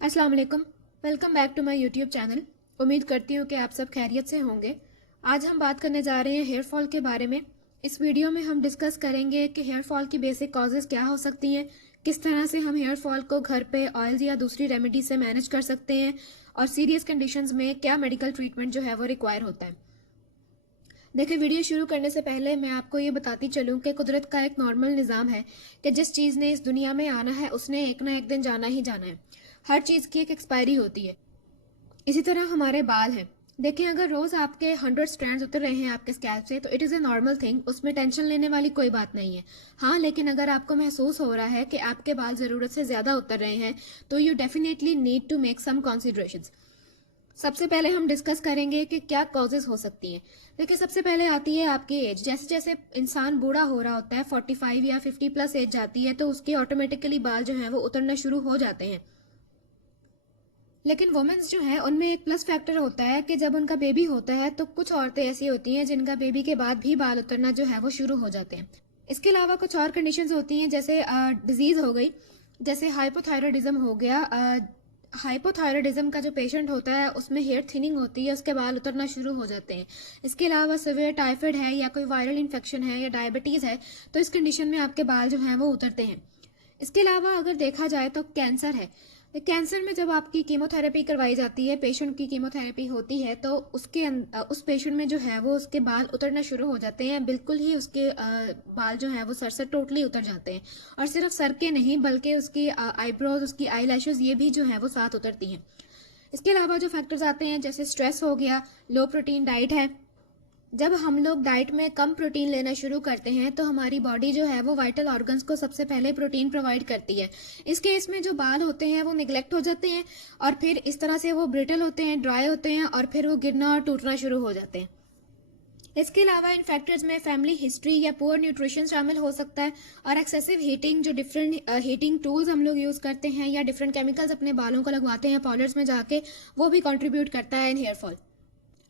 अस्सलाम वालेकुम। Welcome back to my YouTube channel. उम्मीद करती हूँ कि आप सब खैरियत से होंगे। आज हम बात करने जा रहे हैं हेयर फॉल के बारे में। इस वीडियो में हम डिस्कस करेंगे कि हेयर फॉल की बेसिक कॉजेज़ क्या हो सकती हैं, किस तरह से हम हेयर फॉल को घर पे ऑयल या दूसरी रेमेडी से मैनेज कर सकते हैं और सीरियस कंडीशंस में क्या मेडिकल ट्रीटमेंट जो है वो रिक्वायर होता है। देखिए, वीडियो शुरू करने से पहले मैं आपको ये बताती चलूँ कि कुदरत का एक नॉर्मल निज़ाम है कि जिस चीज़ ने इस दुनिया में आना है उसने एक ना एक दिन जाना ही जाना है। हर चीज़ की एक एक्सपायरी होती है। इसी तरह हमारे बाल हैं। देखिए, अगर रोज़ आपके 100 स्ट्रैंड्स उतर रहे हैं आपके स्कैल्प से तो it is a normal thing, उसमें टेंशन लेने वाली कोई बात नहीं है। हाँ, लेकिन अगर आपको महसूस हो रहा है कि आपके बाल ज़रूरत से ज़्यादा उतर रहे हैं तो you definitely need to make some considerations. सबसे पहले हम डिस्कस करेंगे कि क्या कॉजेज हो सकती हैं। देखिए, सबसे पहले आती है आपकी एज। जैसे जैसे इंसान बूढ़ा हो रहा होता है, 45 या 50 प्लस एज जाती है तो उसके ऑटोमेटिकली बाल जो हैं वो उतरना शुरू हो जाते हैं। लेकिन वुमेन्स जो है उनमें एक प्लस फैक्टर होता है कि जब उनका बेबी होता है तो कुछ औरतें ऐसी होती हैं जिनका बेबी के बाद भी बाल उतरना जो है वो शुरू हो जाते हैं। इसके अलावा कुछ और कंडीशंस होती हैं, जैसे डिजीज़ हो गई, जैसे हाइपोथायरॉयडिज्म हो गया। हाइपोथायरॉयडिज्म का जो पेशेंट होता है उसमें हेयर थिनिंग होती है, उसके बाल उतरना शुरू हो जाते हैं। इसके अलावा सीवियर टाइफाइड है या कोई वायरल इन्फेक्शन है या डायबिटीज़ है तो इस कंडीशन में आपके बाल जो हैं वो उतरते हैं। इसके अलावा अगर देखा जाए तो कैंसर है। कैंसर में जब आपकी कीमोथेरेपी करवाई जाती है, पेशेंट की कीमोथेरेपी होती है तो उस पेशेंट में जो है वो उसके बाल उतरना शुरू हो जाते हैं। बिल्कुल ही उसके बाल जो हैं वो सर से टोटली उतर जाते हैं। और सिर्फ सर के नहीं बल्कि उसकी आईब्रोज, उसकी आई लैशेज ये भी जो है वो साथ उतरती हैं। इसके अलावा जो फैक्टर्स आते हैं जैसे स्ट्रेस हो गया, लो प्रोटीन डाइट है। जब हम लोग डाइट में कम प्रोटीन लेना शुरू करते हैं तो हमारी बॉडी जो है वो वाइटल ऑर्गन्स को सबसे पहले प्रोटीन प्रोवाइड करती है। इस केस में जो बाल होते हैं वो निगलेक्ट हो जाते हैं और फिर इस तरह से वो ब्रिटल होते हैं, ड्राई होते हैं और फिर वो गिरना और टूटना शुरू हो जाते हैं। इसके अलावा इन फैक्टर्स में फैमिली हिस्ट्री या पुअर न्यूट्रिशन शामिल हो सकता है और एक्सेसिव हीटिंग, जो डिफरेंट हीटिंग टूल्स हम लोग यूज़ करते हैं या डिफरेंट केमिकल्स अपने बालों को लगवाते हैं पार्लर्स में जाके, वो भी कंट्रीब्यूट करता है इन हेयर फॉल।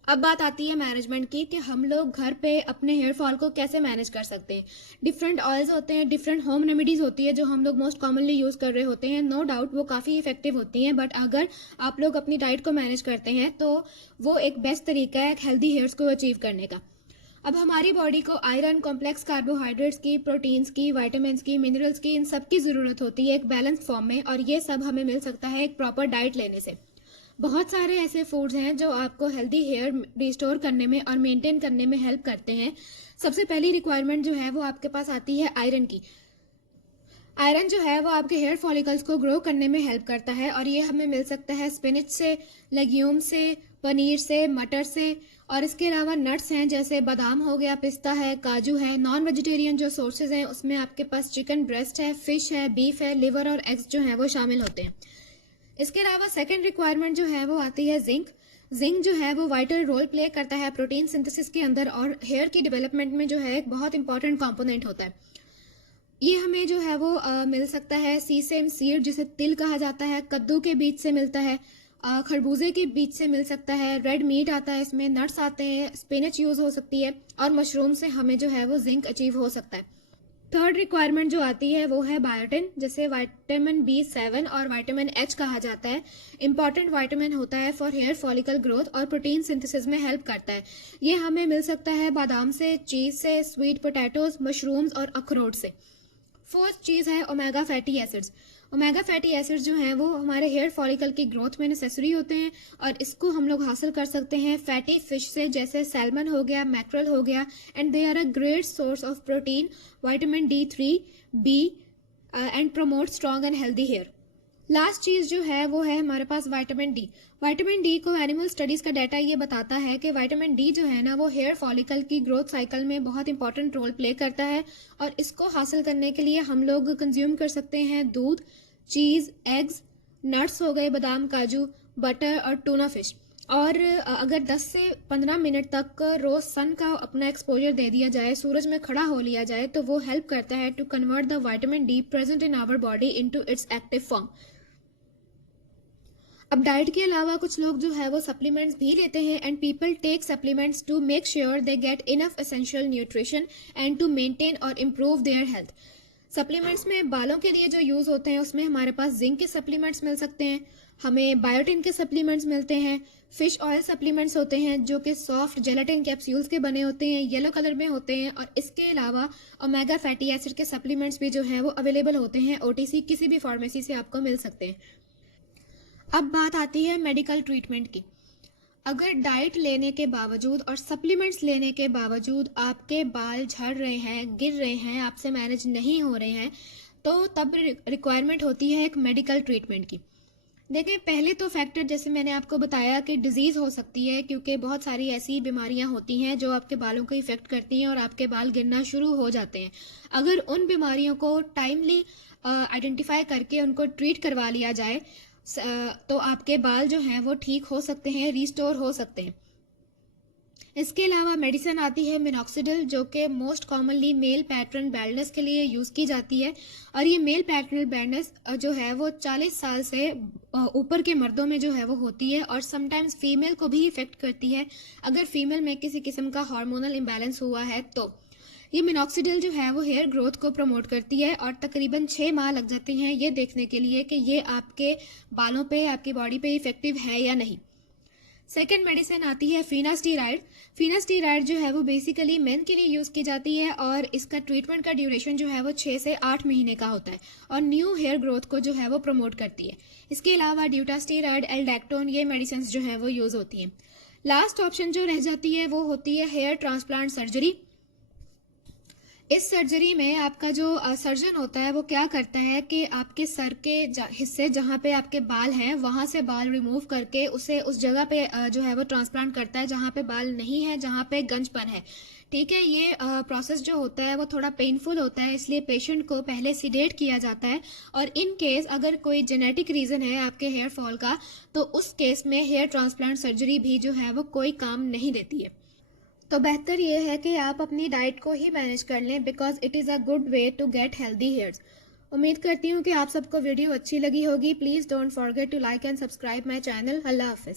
अब बात आती है मैनेजमेंट की कि हम लोग घर पे अपने हेयर फॉल को कैसे मैनेज कर सकते हैं। डिफरेंट ऑयल्स होते हैं, डिफरेंट होम रेमेडीज़ होती है जो हम लोग मोस्ट कॉमनली यूज़ कर रहे होते हैं। नो डाउट वो काफ़ी इफेक्टिव होती हैं, बट अगर आप लोग अपनी डाइट को मैनेज करते हैं तो वो एक बेस्ट तरीका है हेल्दी हेयर्स को अचीव करने का। अब हमारी बॉडी को आयरन, कॉम्प्लेक्स कार्बोहाइड्रेट्स की, प्रोटीन्स की, वाइटामिन की, मिनरल्स की, इन सब की ज़रूरत होती है एक बैलेंस फॉर्म में, और ये सब हमें मिल सकता है एक प्रॉपर डाइट लेने से। बहुत सारे ऐसे फूड्स हैं जो आपको हेल्दी हेयर रिस्टोर करने में और मेंटेन करने में हेल्प करते हैं। सबसे पहली रिक्वायरमेंट जो है वो आपके पास आती है आयरन की। आयरन जो है वो आपके हेयर फॉलिकल्स को ग्रो करने में हेल्प करता है और ये हमें मिल सकता है स्पिनच से, लेग्यूम से, पनीर से, मटर से। और इसके अलावा नट्स हैं जैसे बादाम हो गया, पिस्ता है, काजू है। नॉन वेजिटेरियन जो सोर्सेज हैं उसमें आपके पास चिकन ब्रेस्ट है, फिश है, बीफ है, लिवर और एग्स जो हैं वो शामिल होते हैं। इसके अलावा सेकेंड रिक्वायरमेंट जो है वो आती है जिंक। जिंक जो है वो वाइटल रोल प्ले करता है प्रोटीन सिंथेसिस के अंदर और हेयर की डेवलपमेंट में जो है एक बहुत इंपॉर्टेंट कंपोनेंट होता है। ये हमें जो है वो मिल सकता है सीसेम सीड, जिसे तिल कहा जाता है, कद्दू के बीज से मिलता है, खरबूजे के बीज से मिल सकता है, रेड मीट आता है, इसमें नट्स आते हैं, स्पिनच यूज़ हो सकती है और मशरूम से हमें जो है वो जिंक अचीव हो सकता है। थर्ड रिक्वायरमेंट जो आती है वो है बायोटिन, जिसे विटामिन B7 और विटामिन H कहा जाता है। इंपॉर्टेंट विटामिन होता है फॉर हेयर फॉलिकल ग्रोथ और प्रोटीन सिंथेसिस में हेल्प करता है। ये हमें मिल सकता है बादाम से, चीज़ से, स्वीट पोटैटोज, मशरूम्स और अखरोट से। फोर्थ चीज़ है omega fatty acids. Omega fatty acids जो हैं वो हमारे हेयर फॉलिकल की ग्रोथ में नेसेसरी होते हैं और इसको हम लोग हासिल कर सकते हैं फैटी फिश से, जैसे सैल्मन हो गया, मैक्रल हो गया, and they are a great source of protein, vitamin D3, B and promote strong and healthy hair. Last चीज़ जो है वो है हमारे पास विटामिन डी। विटामिन डी को एनिमल स्टडीज़ का डाटा ये बताता है कि विटामिन डी जो है ना वो हेयर फॉलिकल की ग्रोथ साइकिल में बहुत इंपॉर्टेंट रोल प्ले करता है और इसको हासिल करने के लिए हम लोग कंज्यूम कर सकते हैं दूध, चीज़, एग्स, नट्स हो गए, बादाम, काजू, बटर और टूना फिश। और अगर 10 से 15 मिनट तक रोज सन का अपना एक्सपोजर दे दिया जाए, सूरज में खड़ा हो लिया जाए, तो वो हेल्प करता है to convert the vitamin D present in our body into its active form. अब डाइट के अलावा कुछ लोग जो है वो सप्लीमेंट्स भी लेते हैं and people take supplements to make sure they get enough essential nutrition and to maintain और इम्प्रूव देयर हेल्थ। सप्लीमेंट्स में बालों के लिए जो यूज़ होते हैं उसमें हमारे पास जिंक के सप्लीमेंट्स मिल सकते हैं, हमें बायोटिन के सप्लीमेंट्स मिलते हैं, फिश ऑयल सप्लीमेंट्स होते हैं जो कि सॉफ्ट जेलेटिन कैप्सूल्स के बने होते हैं, येलो कलर में होते हैं। और इसके अलावा ओमेगा फैटी एसिड के सप्लीमेंट्स भी जो हैं वो अवेलेबल होते हैं, ओटीसी किसी भी फार्मेसी से आपको मिल सकते हैं। अब बात आती है मेडिकल ट्रीटमेंट की। अगर डाइट लेने के बावजूद और सप्लीमेंट्स लेने के बावजूद आपके बाल झड़ रहे हैं, गिर रहे हैं, आपसे मैनेज नहीं हो रहे हैं, तो तब रिक्वायरमेंट होती है एक मेडिकल ट्रीटमेंट की। देखें, पहले तो फैक्टर जैसे मैंने आपको बताया कि डिजीज़ हो सकती है, क्योंकि बहुत सारी ऐसी बीमारियां होती हैं जो आपके बालों को इफ़ेक्ट करती हैं और आपके बाल गिरना शुरू हो जाते हैं। अगर उन बीमारियों को टाइमली आइडेंटिफाई करके उनको ट्रीट करवा लिया जाए, तो आपके बाल जो हैं वो ठीक हो सकते हैं, रिस्टोर हो सकते हैं। इसके अलावा मेडिसिन आती है मिनॉक्सिडिल, जो कि मोस्ट कॉमनली मेल पैटर्न बैल्डनेस के लिए यूज़ की जाती है। और ये मेल पैटर्न बैल्डनेस जो है वो 40 साल से ऊपर के मर्दों में जो है वो होती है, और समटाइम्स फीमेल को भी इफ़ेक्ट करती है अगर फीमेल में किसी किस्म का हार्मोनल इम्बैलेंस हुआ है तो। ये मिनॉक्सिडिल जो है वो हेयर ग्रोथ को प्रमोट करती है, और तकरीबन 6 माह लग जाते हैं ये देखने के लिए कि ये आपके बालों पे, आपकी बॉडी पे इफ़ेक्टिव है या नहीं। सेकेंड मेडिसिन आती है फिनास्टीराइड। फिनास्टीराइड जो है वो बेसिकली मेन के लिए यूज़ की जाती है, और इसका ट्रीटमेंट का ड्यूरेशन जो है वो 6 से 8 महीने का होता है, और न्यू हेयर ग्रोथ को जो है वो प्रमोट करती है। इसके अलावा ड्यूटास्टीराइड, एल्डेक्टोन, ये मेडिसिन जो हैं वो यूज़ होती हैं। लास्ट ऑप्शन जो रह जाती है वो होती है हेयर ट्रांसप्लांट सर्जरी। इस सर्जरी में आपका जो सर्जन होता है वो क्या करता है कि आपके सर के हिस्से जहाँ पे आपके बाल हैं वहाँ से बाल रिमूव करके उसे उस जगह पे जो है वो ट्रांसप्लांट करता है जहाँ पे बाल नहीं है, जहाँ पे गंजपन है। ठीक है, ये प्रोसेस जो होता है वो थोड़ा पेनफुल होता है, इसलिए पेशेंट को पहले सीडेट किया जाता है। और इन केस अगर कोई जेनेटिक रीज़न है आपके हेयर फॉल का, तो उस केस में हेयर ट्रांसप्लांट सर्जरी भी जो है वो कोई काम नहीं देती है। तो बेहतर ये है कि आप अपनी डाइट को ही मैनेज कर लें, because it is a good way to get healthy hairs. उम्मीद करती हूँ कि आप सबको वीडियो अच्छी लगी होगी। Please don't forget to like and subscribe my channel. अल्लाह हाफिज़।